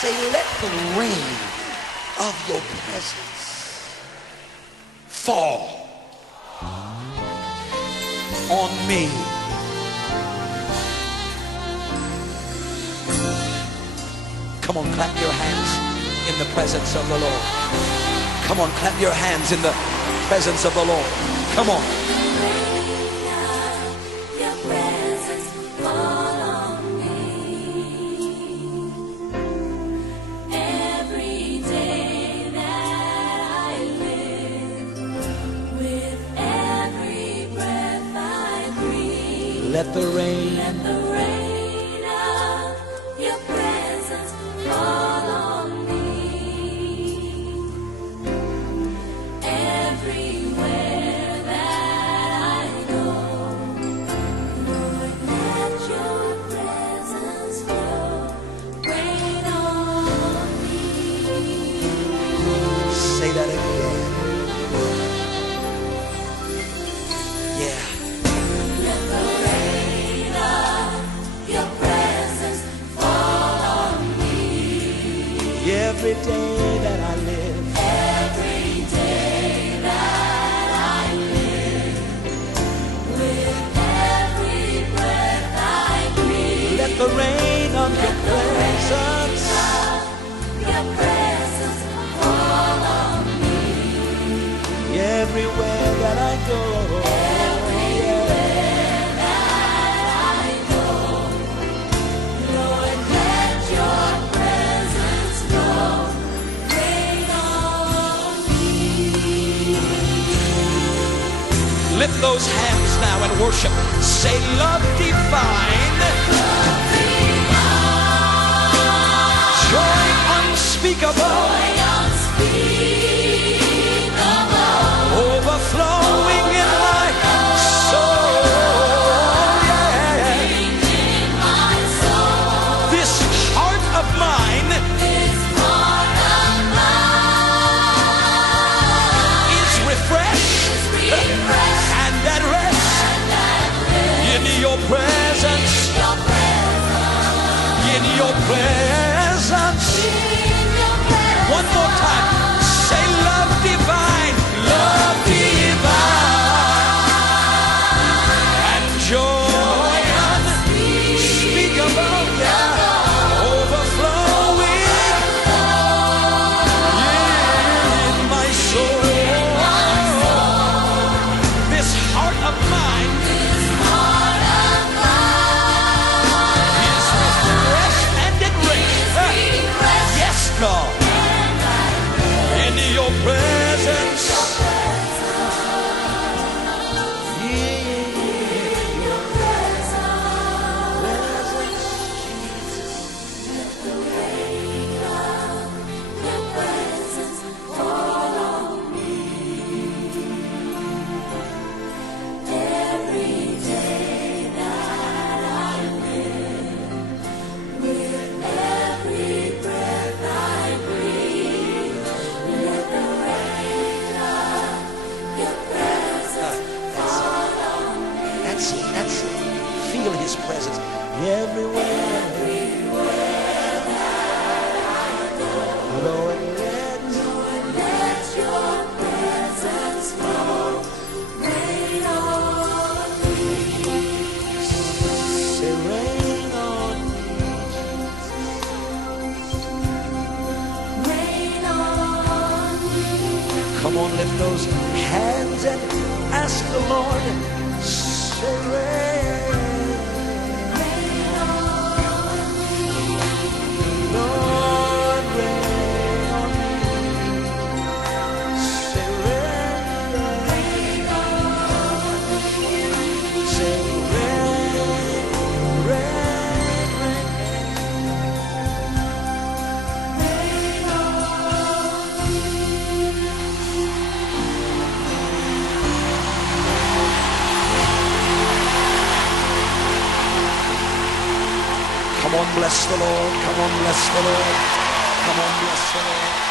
Say, let the rain of your presence fall on me. Come on, clap your hands in the presence of the Lord. Come on, clap your hands in the presence of the Lord. Come on. Let the rain, of your presence fall on me. Everywhere that I go, Lord, let your presence flow. Rain on me. say that again. Yeah. Every day that I live, every day that I live, with every breath I breathe, let the rain of your presence, your presence fall on me. Everywhere that I go, everywhere that I go, Lord, let your presence flow. Rain on me. Lift those hands now and worship. Say, love divine, joy unspeakable, overflowing in my soul. Yeah. This heart of mine is refreshed and at rest in your presence. In your presence. One more time. Say, love divine, love divine, and joy unspeakable, yeah, overflowing in my soul. This heart of mine is refreshed and enriched. Yes, God. In your presence. That's it. Feel his presence everywhere. Lord, Let your presence flow. Rain on me. say rain on me. Rain on me. Come on, lift those hands and ask the Lord. Say rain. Lord, rain on me. Say rain. Say rain, rain, Come on, bless the Lord. Come on, bless the Lord. Come on, bless the Lord.